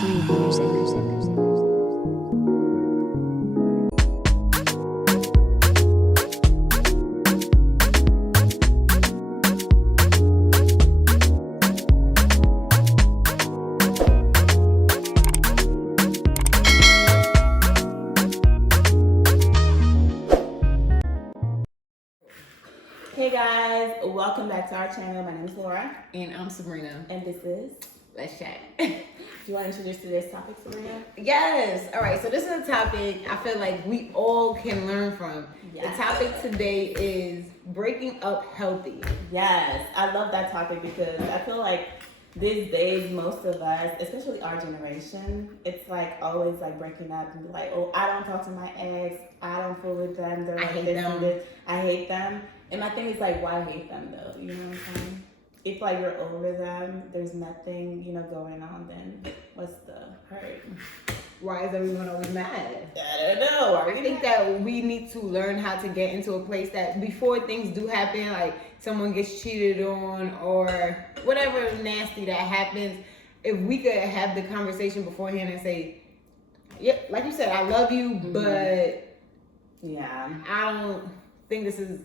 Breathe music. Hey guys, welcome back to our channel. My name is Laura. And I'm Sabrina. And this is Let's Chat. Do you want to introduce today's topic, Sabrina? Yes. All right. So this is a topic I feel like we all can learn from. Yes. The topic today is breaking up healthy. Yes, I love that topic because I feel like these days, most of us, especially our generation, it's like always like breaking up and be like, oh, I don't talk to my ex. I don't fool with them. They're like hate this them. and this. I hate them. And my thing is like, why hate them though? You know what I'm saying? If like you're over them, there's nothing, going on, then what's the hurt? Why is everyone always mad? I don't know. I think that we need to learn how to get into a place that before things do happen, like someone gets cheated on or whatever nasty that happens, if we could have the conversation beforehand and say, yeah, like you said, I love you, but yeah, I don't think this is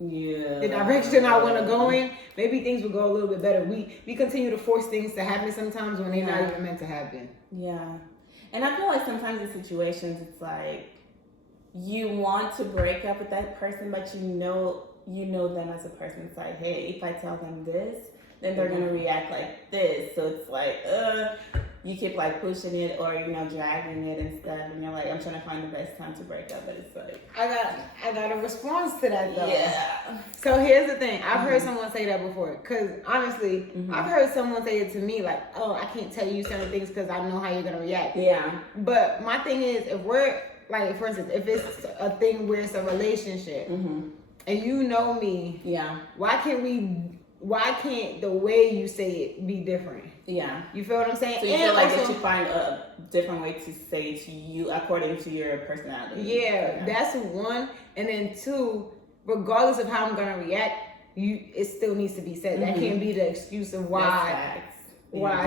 the direction I want to go in. Maybe things will go a little bit better. We continue to force things to happen sometimes when they're not even meant to happen. Yeah. And I feel like sometimes in situations it's like you want to break up with that person, but you know them as a person. It's like, hey, if I tell them this, then they're gonna react like this. So it's like, you keep like pushing it or dragging it and stuff, and you're like, I'm trying to find the best time to break up, but it's like I got a response to that though. Yeah. So here's the thing. I've heard someone say that before. Cause honestly, I've heard someone say it to me like, oh, I can't tell you certain things because I know how you're gonna react. Yeah. But my thing is, if we're like, for instance, if it's a thing where it's a relationship, and you know me, why can't the way you say it be different? Yeah. You feel what I'm saying? So you feel like they should find a different way to say to you according to your personality. Yeah, that's one. And then two, regardless of how I'm gonna react, it still needs to be said. That can't be the excuse of why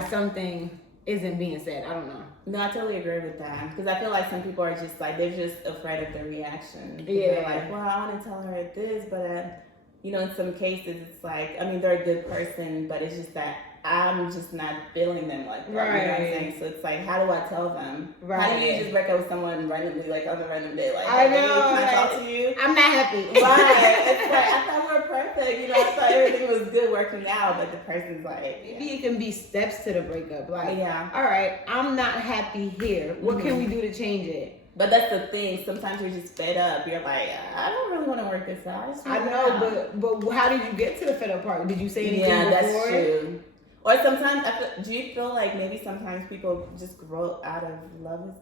something isn't being said. I don't know. No, I totally agree with that. Because I feel like some people are just like, they're just afraid of their reaction. Yeah. They're like, well, I want to tell her this, but in some cases it's like, I mean, they're a good person, but it's just that I'm just not feeling them like that. You know what I'm saying? So it's like, how do I tell them? Right. How do you just break up with someone randomly, like on a random day? Like, I know. Can I talk to you? I'm not happy. Right. It's like, I thought we were perfect. I thought everything was good working out, but the person's like, maybe it can be steps to the breakup. Like, yeah. All right, I'm not happy here. What can we do to change it? But that's the thing. Sometimes you're just fed up. You're like, I don't really want to work this out. I know, but how did you get to the fed up part? Did you say anything before? Yeah, that's true. Or sometimes, do you feel like maybe sometimes people just grow out of love?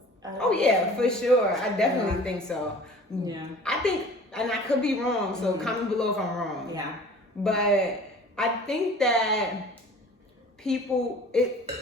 Yeah, for sure. I definitely think so. Yeah. I think, and I could be wrong, so comment below if I'm wrong. Yeah. But I think that people,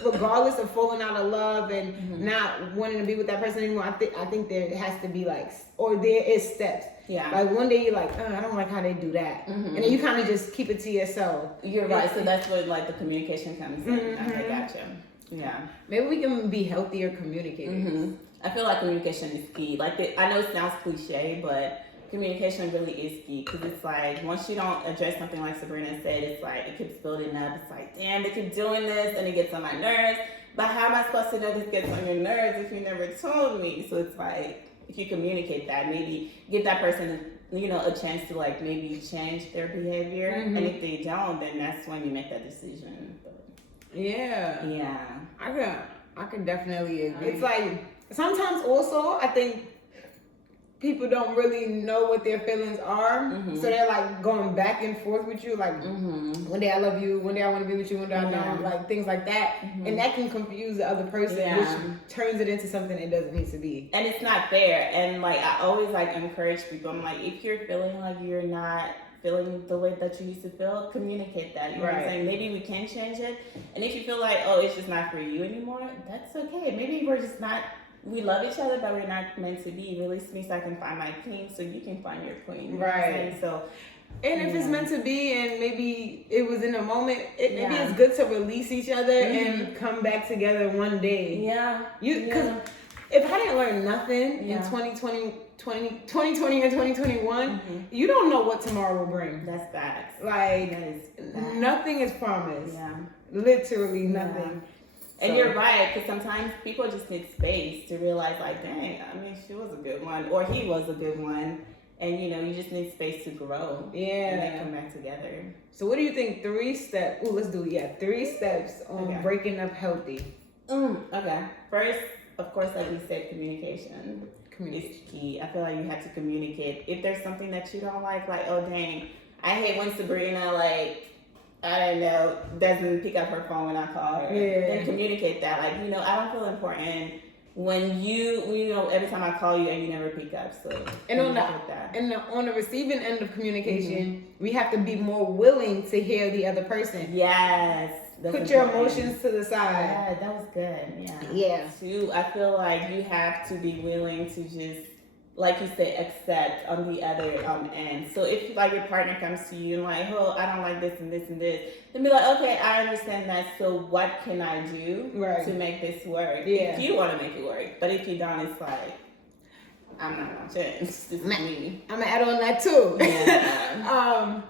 regardless of falling out of love and not wanting to be with that person anymore, I think there has to be there is steps. Yeah. Like one day you're like, I don't like how they do that. And then you kind of just keep it to yourself. You're right. So that's where the communication comes in. I gotcha. Yeah. Maybe we can be healthier communicators. I feel like communication is key. I know it sounds cliche, but communication really is key, because it's like once you don't address something like Sabrina said, it's like it keeps building up. It's like, damn, they keep doing this and it gets on my nerves. But how am I supposed to know this gets on your nerves if you never told me? So it's like, if you communicate that, maybe give that person a chance to maybe change their behavior. And if they don't, then that's when you make that decision. But, yeah, I can definitely agree. It's like sometimes also I think people don't really know what their feelings are, so they're like going back and forth with you, like one day I love you, one day I want to be with you, one day I don't, like things like that, and that can confuse the other person, which turns it into something it doesn't need to be. And it's not fair. And I always encourage people. I'm like, if you're feeling like you're not feeling the way that you used to feel, communicate that. You know what I'm saying? Maybe we can change it. And if you feel like, oh, it's just not for you anymore, that's okay. Maybe we're just not. We love each other, but we're not meant to be. Release me so I can find my king, so you can find your queen. Right. So And if it's meant to be, and maybe it was in a moment, maybe Yeah. it's good to release each other and come back together one day. Yeah. Because if I didn't learn nothing in 2020 and 2021, you don't know what tomorrow will bring. That's facts. Like, That is facts. nothing is promised. Yeah. Literally nothing. And you're right, because sometimes people just need space to realize, like, dang, I mean, she was a good one, or he was a good one. And, you know, you just need space to grow. Yeah. And then come back together. So what do you think 3 steps, let's do, 3 steps on breaking up healthy? Okay. First, of course, like you said, communication. Is key. I feel like you have to communicate. If there's something that you don't like, oh, dang, I hate when Sabrina, like, I don't know, doesn't pick up her phone when I call her. Then communicate that. Like, you know, I don't feel important when you know, every time I call you and you never pick up. So and on the receiving end of communication, we have to be more willing to hear the other person. Yes. Put your emotions to the side. Yeah, that was good. Yeah. Yeah. Too, I feel like you have to be willing to just, like you say, accept on the other end. So if like your partner comes to you and like, oh, I don't like this and this and this, then be like, okay, I understand that. So what can I do to make this work? Yeah. If you want to make it work, but if you don't, it's like, I'm not gonna change. This is me. I'm gonna add on that too. Yeah.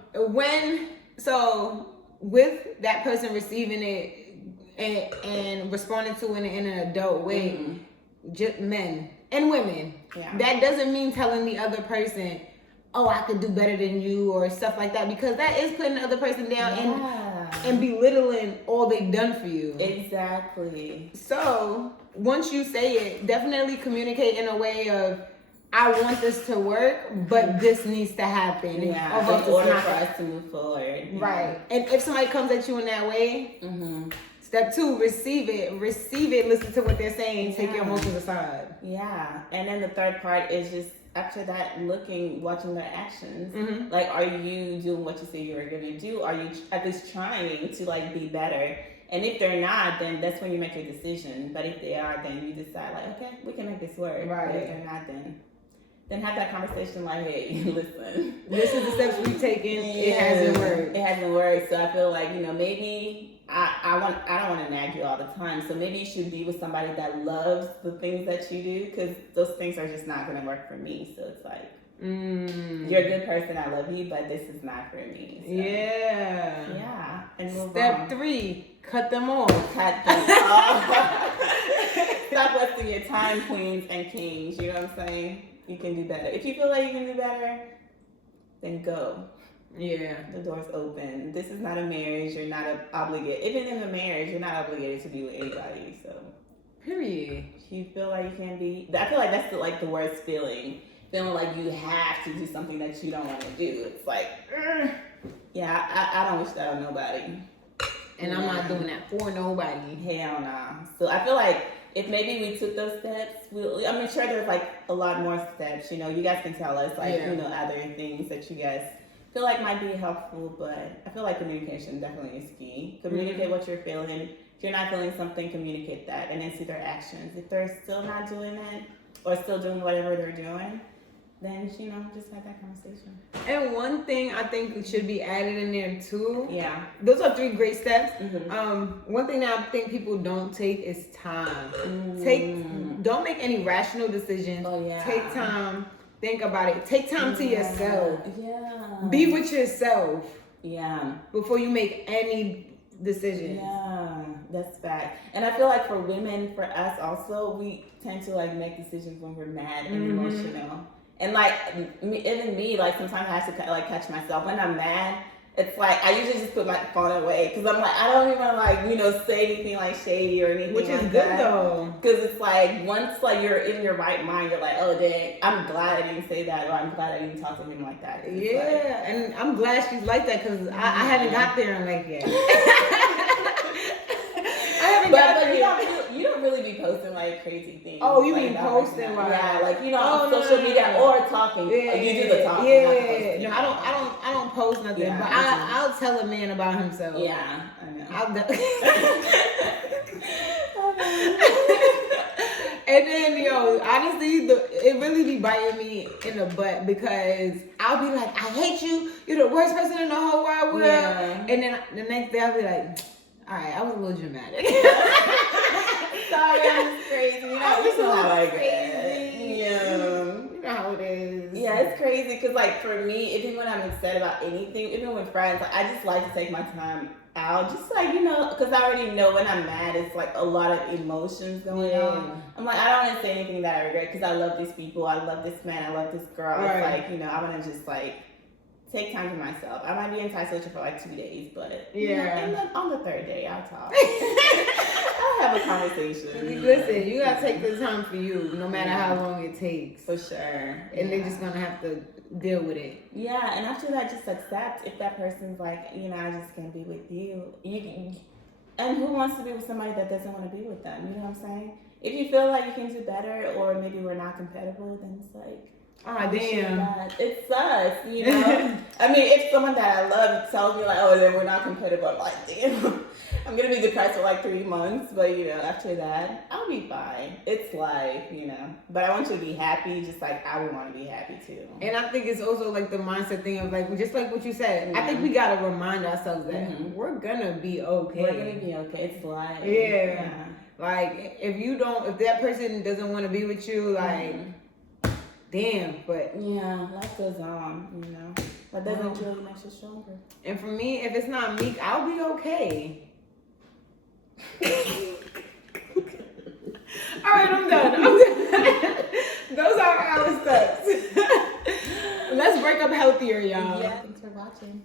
With that person receiving it and responding to it in an adult way, just men and women. Yeah. That doesn't mean telling the other person, oh, I could do better than you or stuff like that, because that is putting the other person down and belittling all they've done for you. Exactly. So once you say it, definitely communicate in a way of, I want this to work, but this needs to happen. Yeah, in order for us to move forward. Right. And if somebody comes at you in that way, step 2, receive it, listen to what they're saying, take your emotions aside. Yeah. And then the third part is just, after that, watching their actions. Like, are you doing what you say you were going to do? Are you at least trying to, like, be better? And if they're not, then that's when you make your decision. But if they are, then you decide, like, okay, we can make this work. Right. But if they're not, then have that conversation like, hey, listen. This is the steps we've taken. It hasn't worked. It hasn't worked. So I feel like, you know, maybe I don't want to nag you all the time. So maybe you should be with somebody that loves the things that you do, because those things are just not going to work for me. So it's like, you're a good person, I love you, but this is not for me. So, yeah. And move Step on. 3, cut them off. Cut them off. Stop wasting your time, queens and kings. You know what I'm saying? You can do better. If you feel like you can do better, then go. Yeah. The door's open. This is not a marriage. You're not obligated. Even in a marriage, you're not obligated to be with anybody. So, period. If you feel like you can be, I feel like that's the worst feeling. Feeling like you have to do something that you don't want to do. It's like, yeah, I don't wish that on nobody. And I'm not doing that for nobody. Hell nah. So I feel like if maybe we took those steps, I'm sure there's like a lot more steps. You know, you guys can tell us you know, other things that you guys feel like might be helpful. But I feel like communication definitely is key. Communicate what you're feeling. If you're not feeling something, communicate that, and then see their actions. If they're still not doing it or still doing whatever they're doing, then, you know, just have that conversation. And one thing I think should be added in there too. Yeah. Those are 3 great steps. One thing that I think people don't take is time. Don't make any rational decisions. Oh, yeah. Take time. Think about it. Take time to yourself. Yeah. Be with yourself. Yeah. Before you make any decisions. Yeah, that's fact. And I feel like for women, for us also, we tend to like make decisions when we're mad and emotional. And like even me, like sometimes I have to like catch myself when I'm mad. It's like I usually just put my phone away because I'm like, I don't even like, you know, say anything like shady or anything. Which is like good though. Because it's like once like you're in your right mind, you're like, oh dang, I'm glad I didn't say that, or I'm glad I didn't talk to him like that. Yeah, and I'm glad she's like that because I haven't got there in like yet. I haven't got there. You don't really be posting like crazy things. Oh, you like, mean posting like yeah, like you know, on social media or talking. Yeah, you do the talking. Yeah, no, I don't post nothing, yeah, but I'll tell a man about himself. Yeah, I know. And then, honestly, it really be biting me in the butt because I'll be like, I hate you. You're the worst person in the whole wide world. Yeah. And then the next day I'll be like, all right, I was a little dramatic. Sorry, I'm just crazy. You know how I get. Yeah. You know how it is. Yeah, it's crazy because, like, for me, even when I'm upset about anything, even with friends, like, I just like to take my time out. Just, like, you know, because I already know when I'm mad, it's, like, a lot of emotions going on. I'm like, I don't want to say anything that I regret because I love these people. I love this man. I love this girl. Right. It's like, you know, I want to just, like, take time for myself. I might be antisocial for, like, 2 days, but, you know, and then on the third day, I'll talk. I'll have a conversation. Listen, you gotta take the time for you, no matter how long it takes. For sure. And they're just gonna have to deal with it. Yeah, and after that, just accept if that person's like, you know, I just can't be with you. And who wants to be with somebody that doesn't want to be with them? You know what I'm saying? If you feel like you can do better, or maybe we're not compatible, then it's like, damn. It sucks, you know? I mean, if someone that I love tells me, like, oh, then we're not compatible, I'm like, damn. I'm going to be depressed for like 3 months, but, you know, after that, I'll be fine. It's life, you know? But I want you to be happy, just like I would want to be happy, too. And I think it's also, like, the mindset thing of, like, just like what you said, I think we got to remind ourselves that we're going to be okay. We're going to be okay. It's life. Yeah. Like, if that person doesn't want to be with you, like... Damn, but yeah, life goes on, you know. But doesn't really make you stronger. And for me, if it's not Meek, I'll be okay. All right, I'm done. Those are our steps. Let's break up healthier, y'all. Yeah, thanks for watching.